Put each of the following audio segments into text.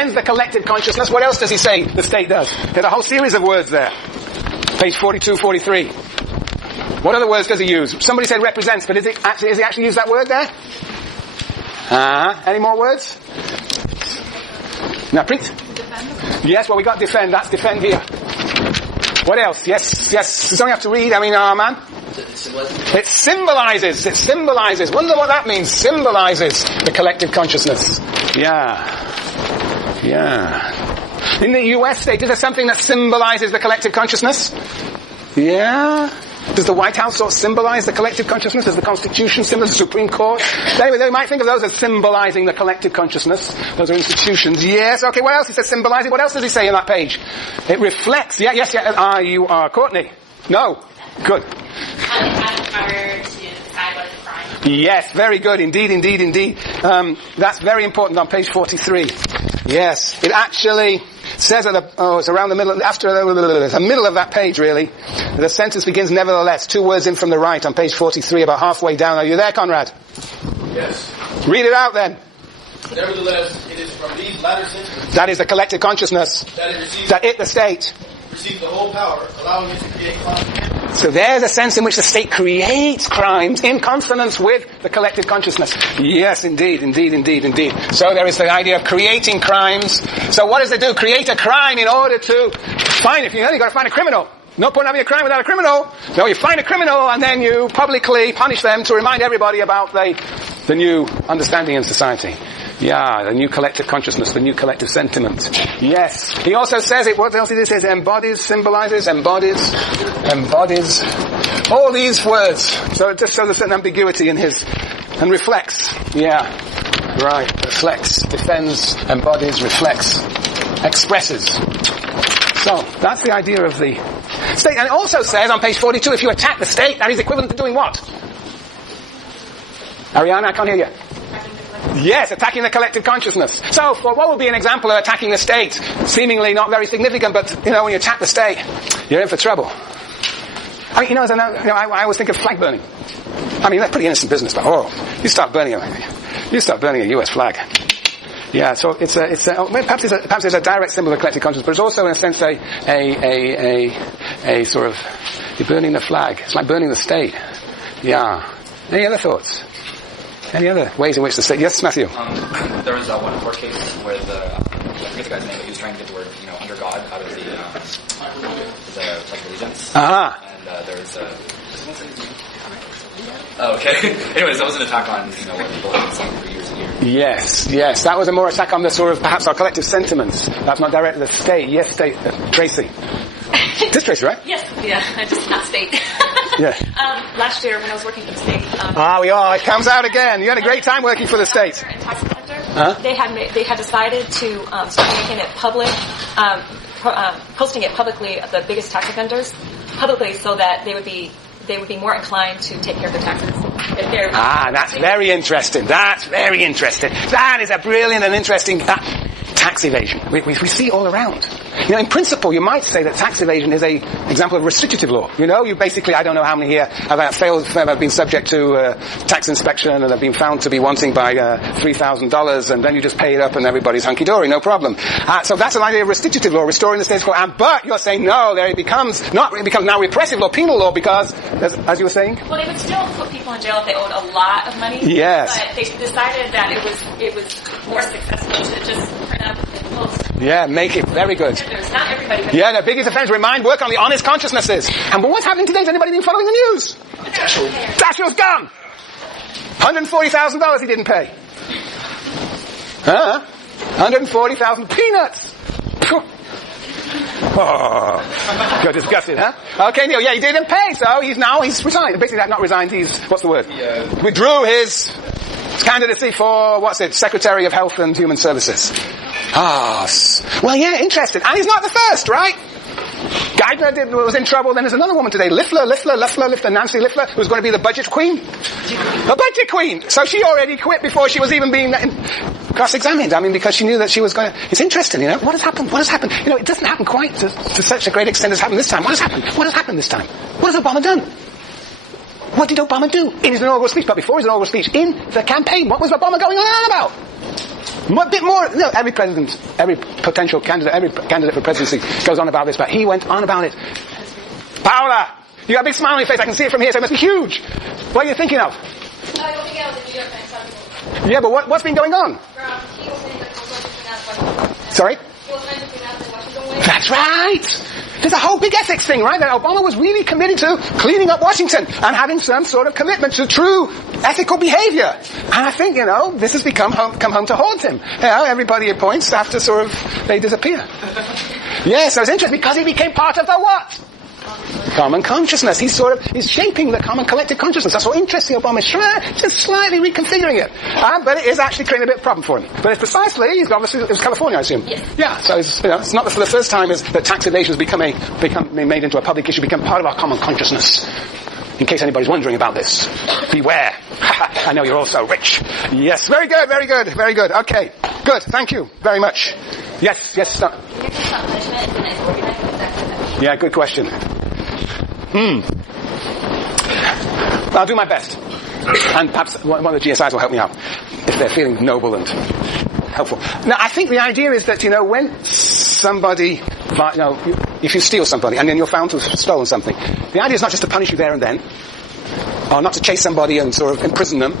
defends the collective consciousness. What else does he say the state does? There's a whole series of words there. Page 42, 43. What other words does he use? Somebody said represents, but is he actually use that word there? Any more words? Now, print. Yes, well, we got defend. That's defend here. What else? Yes. You don't have to read. Man. It symbolizes. Wonder what that means. Symbolizes the collective consciousness. Yeah. In the US state, is there something that symbolizes the collective consciousness? Yeah. Does the White House sort of symbolize the collective consciousness? Does the Constitution symbolize the Supreme Court? Anyway, they might think of those as symbolizing the collective consciousness. Those are institutions. Yes, okay, what else? He says symbolizing. What else does he say in that page? It reflects. Yes. You are Courtney. No. Good. Yes, very good. Indeed. That's very important on page 43. Yes, it actually says it's around the middle, the middle of that page really. The sentence begins nevertheless, 2 words in from the right on page 43, about halfway down. Are you there, Conrad? Yes. Read it out then. Nevertheless, it is from these latter sentences that is the collective consciousness the state receives the whole power, allowing it to create crimes. So there's a sense in which the state creates crimes in consonance with the collective consciousness. Yes, indeed. So there is the idea of creating crimes. So what does it do? Create a crime in order to find it. You've got to find a criminal. No point having a crime without a criminal. No, you find a criminal and then you publicly punish them to remind everybody about the new understanding in society. Yeah, the new collective consciousness, the new collective sentiment. Yes. He also says it, what else did he say? Embodies, symbolizes, embodies. All these words. So it just shows a certain ambiguity in his, and reflects. Yeah. Right. Reflects, defends, embodies, reflects, expresses. So, that's the idea of the state. And it also says on page 42, if you attack the state, that is equivalent to doing what? Ariana, I can't hear you. Yes, attacking the collective consciousness. So, what would be an example of attacking the state? Seemingly not very significant, but, when you attack the state, you're in for trouble. I always think of flag burning. That's pretty innocent business, but, you start burning a US flag. Yeah, so perhaps it's a direct symbol of the collective consciousness, but it's also in a sense a sort of, you're burning the flag. It's like burning the state. Yeah. Any other thoughts? Any other ways in which the state? Yes, Matthew. There was one court case where I forget the guy's name, but he was trying to get the word, under God out of the allegiance. And there's okay. Anyways, that was an attack on, what people have been saying for years and years. Yes. That was a more attack on the sort of, perhaps our collective sentiments. That's not directly the state. Yes, state. Tracy. This Tracy, right? Yes. Yeah, I just not state. Yeah. Last year when I was working for the state. It comes out again. You had a great time working for the state. They had decided to start making it public, posting it publicly, the biggest tax offenders, publicly, so that they would be more inclined to take care of their taxes. That's very interesting. That is a brilliant and interesting tax evasion. We see all around. In principle, you might say that tax evasion is an example of restrictive law. You basically, I don't know how many here have been subject to tax inspection and have been found to be wanting by $3,000, and then you just pay it up and everybody's hunky-dory, no problem. So that's an idea of restrictive law, restoring the status quo. But you're saying no, it becomes now repressive law, penal law, because, as you were saying? Well, they would still put people in jail if they owed a lot of money. Yes. But they decided that it was more successful to just print up and post. Yeah, make it very good. There's not everybody. Yeah, the biggest offense, work on the honest consciousnesses. And but what's happening today? Has anybody been following the news? Dashiell's gone. $140,000 he didn't pay. $140,000 peanuts. Oh, you're disgusted, huh? Okay, Neil, he didn't pay, so he's resigned. Basically, not resigned, what's the word? Withdrew his candidacy for, Secretary of Health and Human Services. Interesting. And he's not the first, right? Geithner was in trouble. Then there's another woman today, Nancy Liffler, who's going to be the budget queen. The budget queen! So she already quit before she was even being cross-examined. Because she knew that she was going to... It's interesting, What has happened? It doesn't happen quite to such a great extent as happened this time. What has happened? What has happened this time? What has Obama done? What did Obama do in his inaugural speech? But before his inaugural speech, in the campaign, what was Obama going on about? A bit more. No, every president, every potential candidate, every candidate for presidency goes on about this, but he went on about it. Paola, you got a big smile on your face. I can see it from here, so it must be huge. What are you thinking of? Yeah, but what's been going on? Sorry? That's right. There's a whole big ethics thing, right? That Obama was really committed to cleaning up Washington and having some sort of commitment to true ethical behavior. And I think, this has come home to haunt him. Everybody appoints after sort of they disappear. Yes, so it's interesting because he became part of the what? Common consciousness. He's shaping the common collective consciousness. That's what interesting Obama is trying, just slightly reconfiguring it. But it is actually creating a bit of a problem for him. But it's precisely, it was California, I assume. Yes. Yeah, so it's not for the first time that tax evasion has become made into a public issue, become part of our common consciousness. In case anybody's wondering about this. Beware. I know you're all so rich. Yes, very good, very good, very good. Okay, good, thank you very much. Yes, no. Yeah, good question. I'll do my best. And perhaps one of the GSIs will help me out if they're feeling noble and helpful. Now, I think the idea is that, when somebody, if you steal somebody and then you're found to have stolen something, the idea is not just to punish you there and then, or not to chase somebody and sort of imprison them,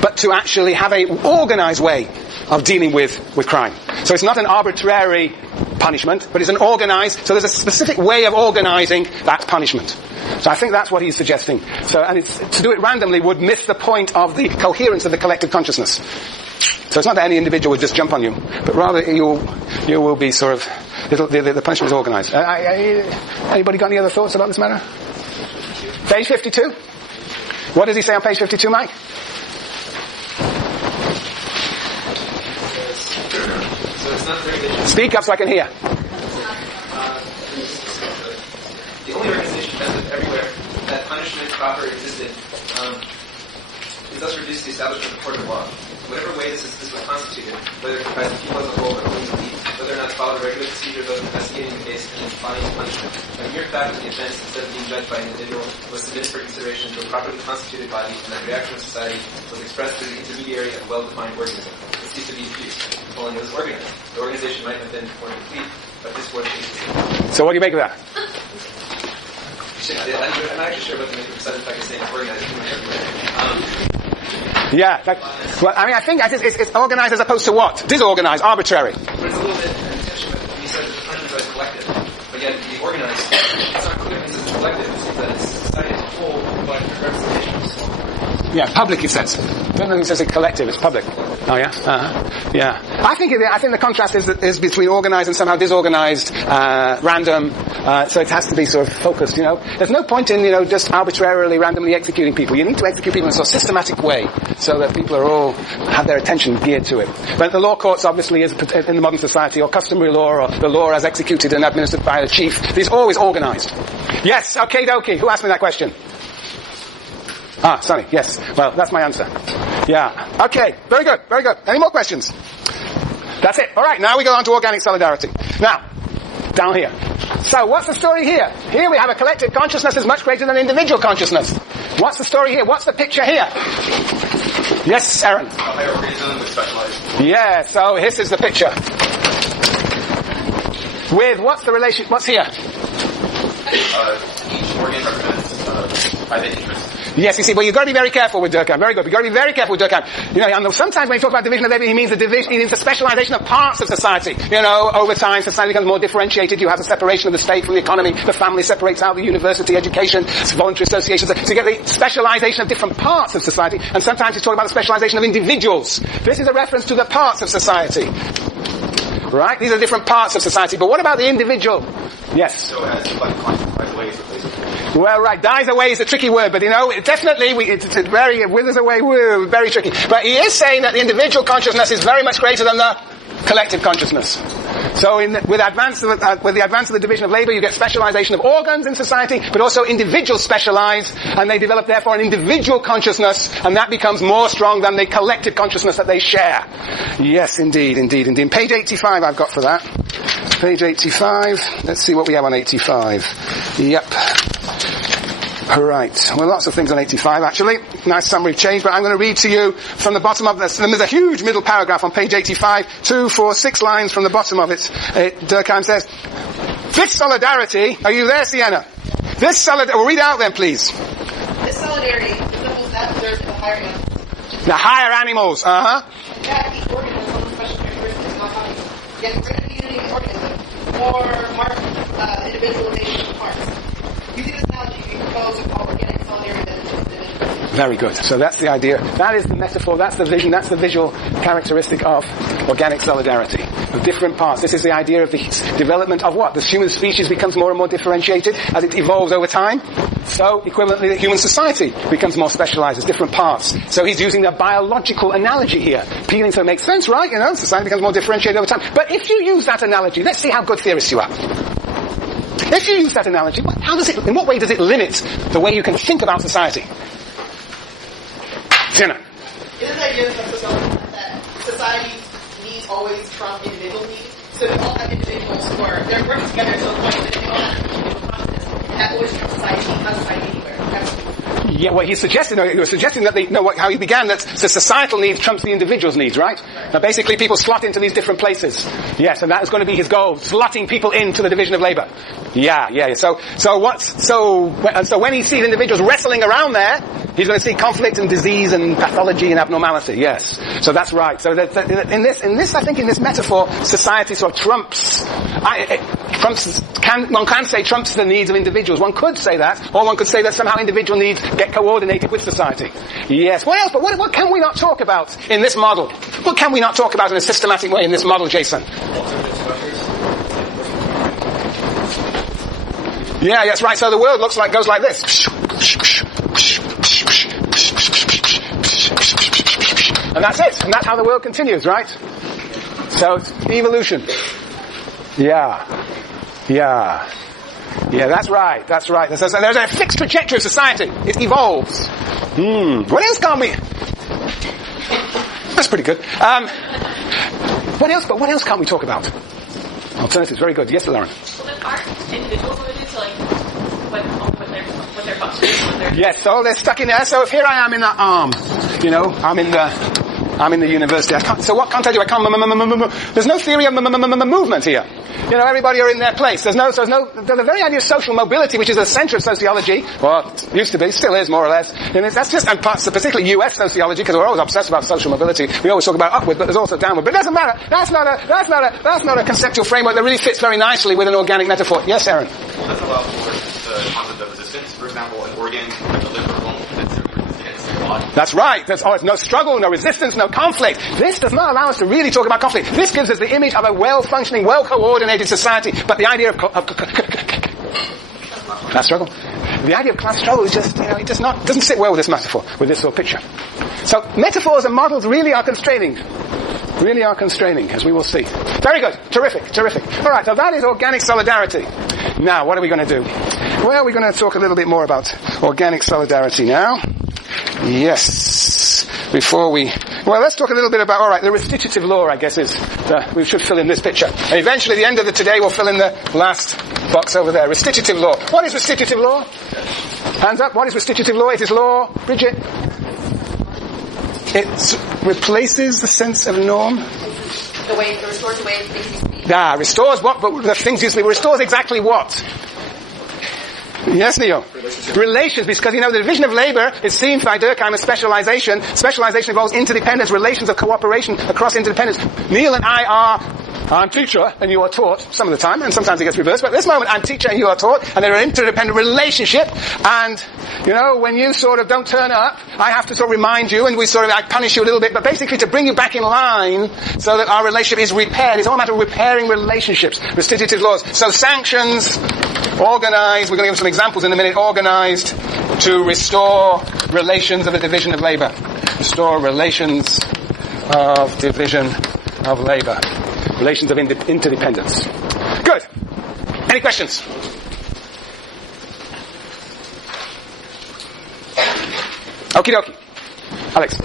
but to actually have a organized way of dealing with crime. So it's not an arbitrary punishment, but it's an organized, so there's a specific way of organizing that punishment. So I think that's what he's suggesting. And to do it randomly would miss the point of the coherence of the collective consciousness. So it's not that any individual would just jump on you, but rather you will be sort of, the punishment is organized. Anybody got any other thoughts about this matter? Page 52? What does he say on page 52, Mike? So it's not very Speak up so I can hear. The only organization present everywhere that punishment proper existed is thus reduced to the establishment of the court of law. Whatever way this was constituted, whether it comprised the people as a whole or only the elite, whether or not it followed a regular procedure of those investigating the case and applying punishment, a mere fact of the offense, instead of being judged by an individual, was submitted for consideration to a properly constituted body, and that reaction of society was expressed through the intermediary of a well-defined organism. It ceased to be diffused. Only it was organized. The organization might have been more complete, but this was the So what do you make of that? I'm not actually sure what the sudden fact is saying organized everywhere. Yeah, I think it's organized as opposed to what? Disorganized, arbitrary. But it's a little bit in tension with you said the punishment is collective, but yet the organized, it's not clear because it's collective. It seems that it's society as a whole, but representation of small groups. Yeah, public, it says. Don't think it says it's collective, it's public. Oh yeah? Yeah. I think the contrast is between organized and somehow disorganized, random, so it has to be sort of focused, There's no point in, just arbitrarily, randomly executing people. You need to execute people in a sort of systematic way, so that people have their attention geared to it. But the law courts obviously is in the modern society, or customary law, or the law as executed and administered by the chief, is always organized. Yes, okay dokie. Who asked me that question? Sorry, yes. Well, that's my answer. Yeah. Okay, very good, very good. Any more questions? That's it. Alright, now we go on to organic solidarity. Now, down here. So, what's the story here? Here we have a collective consciousness that's much greater than individual consciousness. What's the story here? What's the picture here? Yes, Aaron? A higher organism with specialized. Yeah, so this is the picture. With, what's the relation, what's here? Each organ represents private interest. Yes, you see, well, you've got to be very careful with Durkheim. Very good. You've got to be very careful with Durkheim. And sometimes when he talks about division of labor, he means the specialization of parts of society. Over time, society becomes more differentiated. You have the separation of the state from the economy. The family separates out, the university, education, voluntary associations. So you get the specialization of different parts of society. And sometimes he's talking about the specialization of individuals. This is a reference to the parts of society. Right? These are different parts of society. But what about the individual? Yes. So as by the ways of well, right, dies away is a tricky word, but definitely, it's very, withers away, very tricky. But he is saying that the individual consciousness is very much greater than the collective consciousness. So with the advance of the division of labor, you get specialization of organs in society, but also individuals specialize, and they develop therefore an individual consciousness, and that becomes more strong than the collective consciousness that they share. Yes, indeed. Page 85 I've got for that. Page 85. Let's see what we have on 85. Yep. All right. Well, lots of things on 85, actually. Nice summary change, but I'm going to read to you from the bottom of this. There's a huge middle paragraph on page 85, 2, 4, 6 lines from the bottom of it. Durkheim says, this solidarity, are you there, Sienna? This solidarity, well, read out then, please. This solidarity resembles that observed in the higher animals. The higher animals, That each organism has special characteristics not having yet greater unity in the organism, more marked individualization of parts. Using this analogy, we propose to call organic solidarity that is division. Very good. So that's the idea. That is the metaphor, that's the vision, that's the visual characteristic of organic solidarity. Of different parts. This is the idea of the development of what? The human species becomes more and more differentiated as it evolves over time. So, equivalently, the human society becomes more specialized as different parts. So he's using a biological analogy here. Peeling, so it makes sense, right? You know, society becomes more differentiated over time. But if you use that analogy, let's see how good theorists you are. If you use that analogy, in what way does it limit the way you can think about society? Jenna. Isn't the idea that society needs always trump individual needs? So if all have individuals who are, they're working together to the point that they all have individual process, that always trumps society, not society anywhere. Yeah, well, he was suggesting that how he began, that the societal need trumps the individual's needs, right? Now, basically, people slot into these different places. Yes, and that is going to be his goal, slotting people into the division of labor. Yeah. So when he sees individuals wrestling around there, he's going to see conflict and disease and pathology and abnormality. Yes. So that's right. So in this metaphor, society sort of trumps the needs of individuals. One could say that, or one could say that somehow individual needs get coordinated with society. Yes. What else? But what can we not talk about in this model? What can we not talk about in a systematic way in this model, Jason? Yeah, that's right. So the world goes like this. And that's it. And that's how the world continues, right? So it's evolution. Yeah, that's right. There's a fixed trajectory of society. It evolves. What else can't we... That's pretty good. What else can't we talk about? Alternatives, very good. Yes, Lauren. Well, then aren't individuals limited to what their function is? Yes, so they're stuck in there. So if here I am in that arm, I'm in the university. So what can't I do? I can't. There's no theory of movement here. Everybody are in their place. There's the very idea of social mobility, which is the center of sociology, or used to be, still is more or less. And that's just, and particularly US sociology, because we're always obsessed about social mobility. We always talk about upward, but there's also downward. But it doesn't matter. That's not a conceptual framework that really fits very nicely with an organic metaphor. Yes, Aaron. Does allow for the concept of resistance. For example, an organ like the liver won't resist against the body. That's right. There's no struggle, no resistance, no conflict. This does not allow us to really talk about conflict. This gives us the image of a well-functioning, well-coordinated society. But the idea of class struggle, the idea of class struggle is just, it doesn't sit well with this metaphor, with this sort of picture. So metaphors and models really are constraining, as we will see. Very good. Terrific. All right, so that is organic solidarity. Now, what are we going to do? Well, we're going to talk a little bit more about organic solidarity now. Yes. Let's talk a little bit about, the restitutive law, I guess, we should fill in this picture. And eventually, at the end of today, we'll fill in the last box over there. Restitutive law. What is restitutive law? Hands up. What is restitutive law? It is law. Bridget? It replaces the sense of norm. It restores the way things used to be. Restores what? But the things used to be. Restores exactly what? Yes, Neil. Relations, because the division of labor is seen by Durkheim as specialization. Specialization involves interdependence, relations of cooperation across interdependence. Neil and I'm teacher and you are taught some of the time, and sometimes it gets reversed, but at this moment I'm teacher and you are taught, and they're an interdependent relationship, and when you sort of don't turn up, I have to sort of remind you, and I punish you a little bit, but basically to bring you back in line so that our relationship is repaired. It's all a matter of repairing relationships. Restitutive laws. So sanctions, organized, we're going to give some examples in a minute, organized to restore relations of the division of labor. Restore relations of division of labor. Relations of interdependence. Good. Any questions? Okie dokie. Alex.